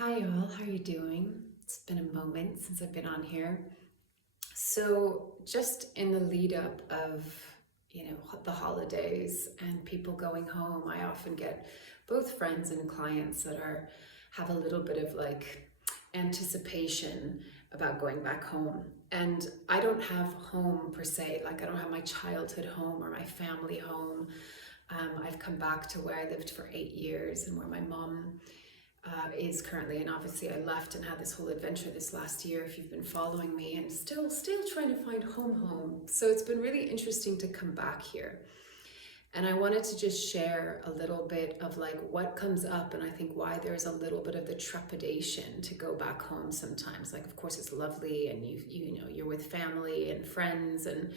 Hi y'all, how are you doing? It's been a moment since I've been on here. So just in the lead up of, the holidays and people going home, I often get both friends and clients that have a little bit of like anticipation about going back home. And I don't have home per se, like I don't have my childhood home or my family home. I've come back to where I lived for 8 years and where my mom is currently, and obviously I left and had this whole adventure this last year if you've been following me, and still trying to find home. So it's been really interesting to come back here, and I wanted to just share a little bit of like what comes up, and I think why there's a little bit of the trepidation to go back home sometimes. Like, of course it's lovely and you're with family and friends, and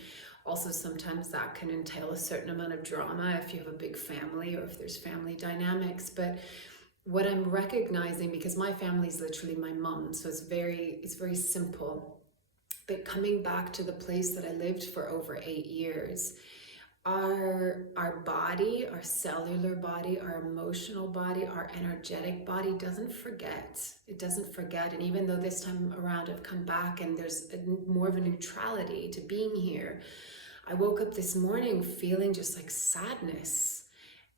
also sometimes that can entail a certain amount of drama if you have a big family or if there's family dynamics. But what I'm recognizing, because my family is literally my mom, so it's very simple. But coming back to the place that I lived for over 8 years, our body, our cellular body, our emotional body, our energetic body doesn't forget. It doesn't forget. And even though this time around I've come back and there's more of a neutrality to being here, I woke up this morning feeling just like sadness.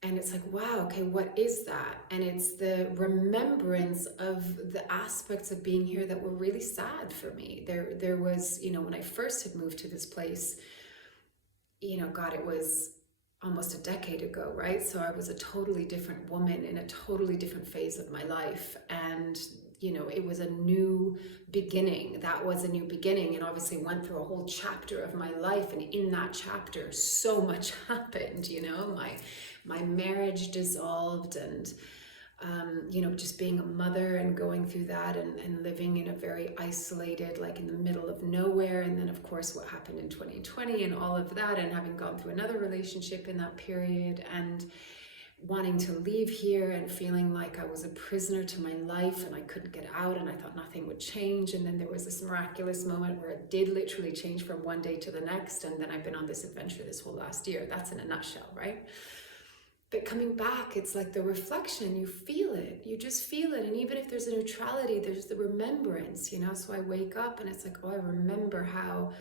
And it's like, wow, okay, what is that? And it's the remembrance of the aspects of being here that were really sad for me. There was, when I first had moved to this place, God, it was almost a decade ago, right? So I was a totally different woman in a totally different phase of my life. And, it was a new beginning. That was a new beginning, and obviously went through a whole chapter of my life. And in that chapter, so much happened, my marriage dissolved, and just being a mother and going through that, and living in a very isolated, like in the middle of nowhere. And then, of course, what happened in 2020 and all of that, and having gone through another relationship in that period, and wanting to leave here and feeling like I was a prisoner to my life and I couldn't get out, and I thought nothing would change. And then there was this miraculous moment where it did literally change from one day to the next. And then I've been on this adventure this whole last year. That's in a nutshell, right? But coming back, it's like the reflection, you feel it, you just feel it. And even if there's a neutrality, there's the remembrance, So I wake up and it's like, oh, I remember how,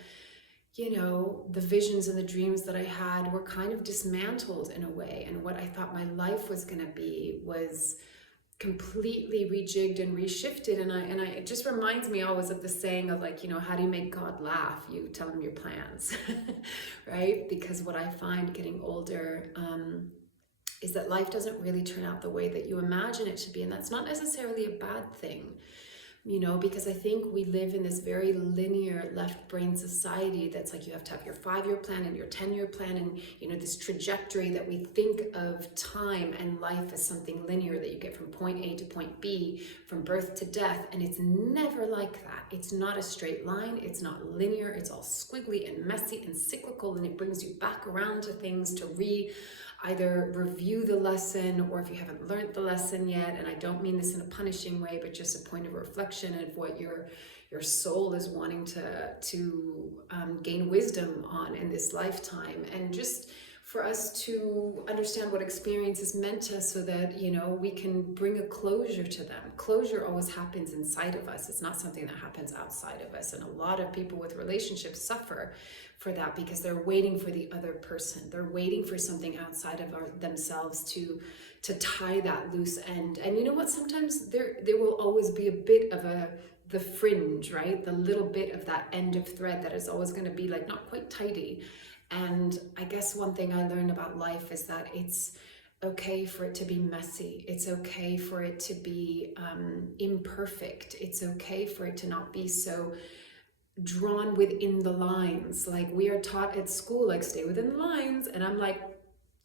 the visions and the dreams that I had were kind of dismantled in a way. And what I thought my life was going to be was completely rejigged and reshifted. And it just reminds me always of the saying of like, how do you make God laugh? You tell him your plans, right? Because what I find getting older, is that life doesn't really turn out the way that you imagine it to be. And that's not necessarily a bad thing, because I think we live in this very linear left brain society that's like, you have to have your 5-year plan and your 10-year plan, and this trajectory that we think of time and life as something linear, that you get from point A to point B, from birth to death. And it's never like that. It's not a straight line. It's not linear. It's all squiggly and messy and cyclical, and it brings you back around to things to either review the lesson, or if you haven't learned the lesson yet. And I don't mean this in a punishing way, but just a point of reflection of what your soul is wanting to gain wisdom on in this lifetime. And just for us to understand what experience is meant to us, so that we can bring a closure to them. Closure always happens inside of us. It's not something that happens outside of us. And a lot of people with relationships suffer for that, because they're waiting for the other person. They're waiting for something outside of themselves to tie that loose end. And you know what? Sometimes there will always be a bit of the fringe, right? The little bit of that end of thread that is always going to be like not quite tidy. And I guess one thing I learned about life is that it's okay for it to be messy. It's okay for it to be imperfect. It's okay for it to not be so drawn within the lines. Like we are taught at school, like stay within the lines. And I'm like,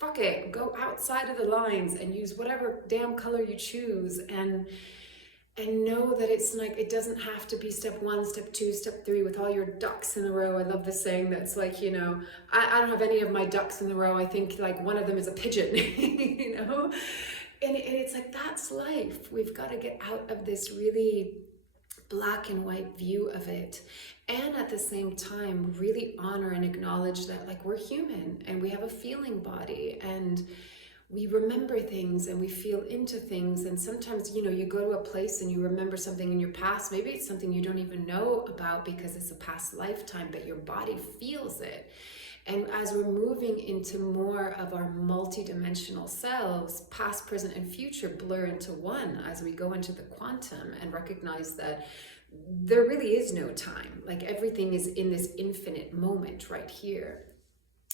fuck it, go outside of the lines and use whatever damn color you choose. And know that it's like, it doesn't have to be step 1, step 2, step 3 with all your ducks in a row. I love the saying that's like, I don't have any of my ducks in a row. I think like one of them is a pigeon, And it's like, that's life. We've got to get out of this really black and white view of it. And at the same time, really honor and acknowledge that like we're human and we have a feeling body, and we remember things and we feel into things. And sometimes, you know, you go to a place and you remember something in your past. Maybe it's something you don't even know about because it's a past lifetime, but your body feels it. And as we're moving into more of our multidimensional selves, past, present, and future blur into one as we go into the quantum and recognize that there really is no time. Like everything is in this infinite moment right here.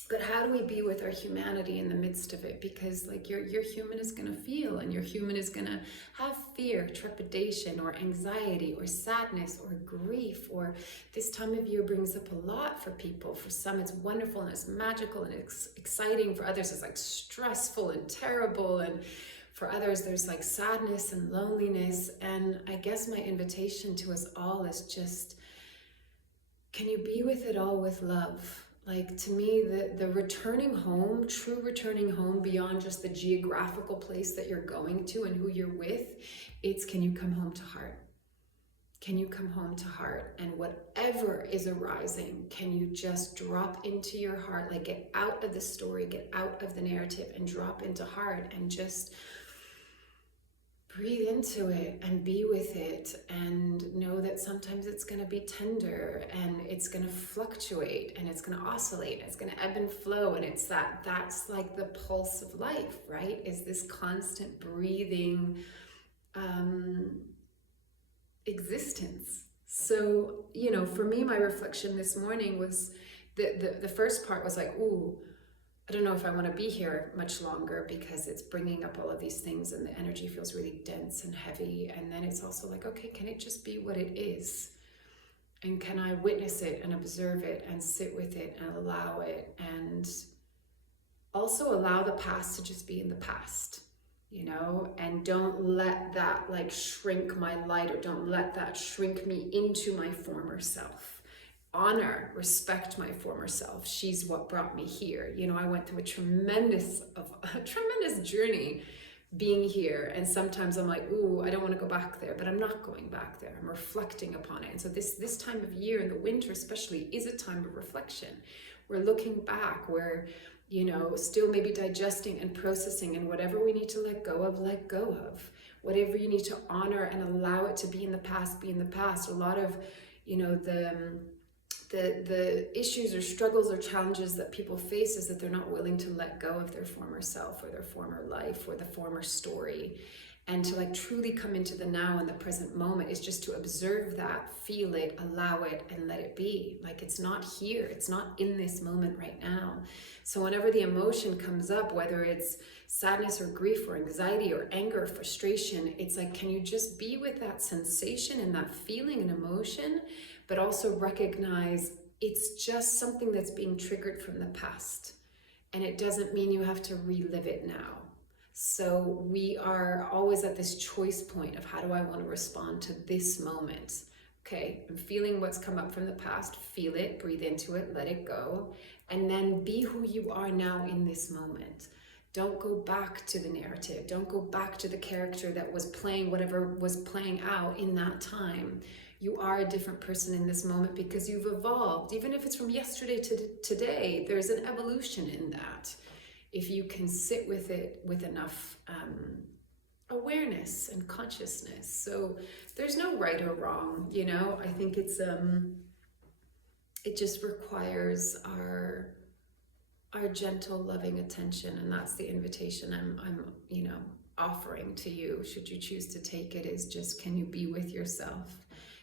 But how do we be with our humanity in the midst of it? Because like your human is going to feel, and your human is going to have fear, trepidation, or anxiety, or sadness, or grief. Or this time of year brings up a lot for people. For some it's wonderful and it's magical and it's exciting. For others it's like stressful and terrible. And for others there's like sadness and loneliness. And I guess my invitation to us all is just, can you be with it all with love? Like, to me, the returning home, true returning home beyond just the geographical place that you're going to and who you're with, it's, can you come home to heart? Can you come home to heart? And whatever is arising, can you just drop into your heart? Like, get out of the story, get out of the narrative and drop into heart and just breathe into it and be with it, and know that sometimes it's going to be tender and it's going to fluctuate and it's going to oscillate and it's going to ebb and flow. And it's that's like the pulse of life, right? Is this constant breathing existence. So, you know, for me, my reflection this morning was the first part was like, ooh, I don't know if I want to be here much longer because it's bringing up all of these things and the energy feels really dense and heavy. And then it's also like, okay, can it just be what it is? And can I witness it and observe it and sit with it and allow it, and also allow the past to just be in the past, you know, and don't let that like shrink my light, or don't let that shrink me into my former self. Honor, respect my former self. She's what brought me here. You know, I went through a tremendous journey being here. And sometimes I'm like, ooh, I don't want to go back there, but I'm not going back there. I'm reflecting upon it. And so this time of year in the winter especially is a time of reflection. We're looking back, we're, you know, still maybe digesting and processing, and whatever we need to let go of, let go of. Whatever you need to honor and allow it to be in the past, be in the past. A lot of, you know, the issues or struggles or challenges that people face is that they're not willing to let go of their former self or their former life or the former story. And to like truly come into the now and the present moment is just to observe that, feel it, allow it, and let it be. Like, it's not here, it's not in this moment right now. So whenever the emotion comes up, whether it's sadness or grief or anxiety or anger or frustration, it's like, can you just be with that sensation and that feeling and emotion, but also recognize it's just something that's being triggered from the past. And it doesn't mean you have to relive it now. So we are always at this choice point of, how do I want to respond to this moment? Okay, I'm feeling what's come up from the past, feel it, breathe into it, let it go, and then be who you are now in this moment. Don't go back to the narrative. Don't go back to the character that was playing whatever was playing out in that time. You are a different person in this moment because you've evolved. Even if it's from yesterday to today, there's an evolution in that. If you can sit with it with enough awareness and consciousness. So there's no right or wrong, you know. I think it's it just requires our gentle, loving attention, and that's the invitation I'm you know, offering to you, should you choose to take it, is just, can you be with yourself?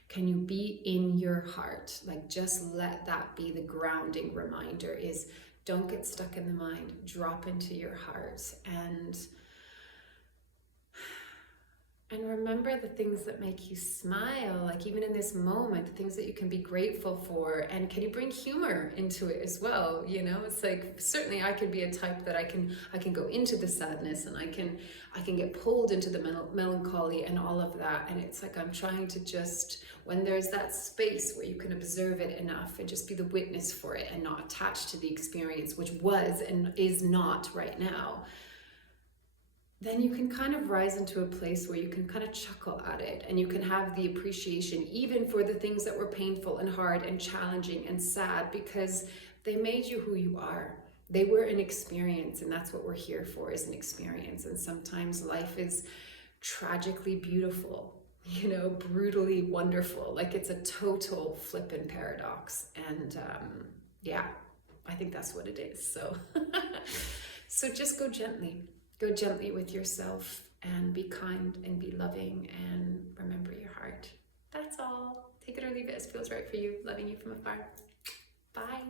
Can you be in your heart? Like, just let that be the grounding reminder, is don't get stuck in the mind, drop into your heart, and remember the things that make you smile, like even in this moment, the things that you can be grateful for. And can you bring humor into it as well? You know, it's like, certainly I could be a type that I can go into the sadness, and I can get pulled into the melancholy and all of that. And it's like, I'm trying to just, when there's that space where you can observe it enough and just be the witness for it and not attached to the experience, which was and is not right now, then you can kind of rise into a place where you can kind of chuckle at it, and you can have the appreciation even for the things that were painful and hard and challenging and sad, because they made you who you are. They were an experience, and that's what we're here for, is an experience. And sometimes life is tragically beautiful, you know, brutally wonderful. Like it's a total flippin' paradox. And yeah, I think that's what it is. So, so just go gently with yourself, and be kind and be loving, and remember your heart. That's all. Take it or leave it as feels right for you. Loving you from afar. Bye.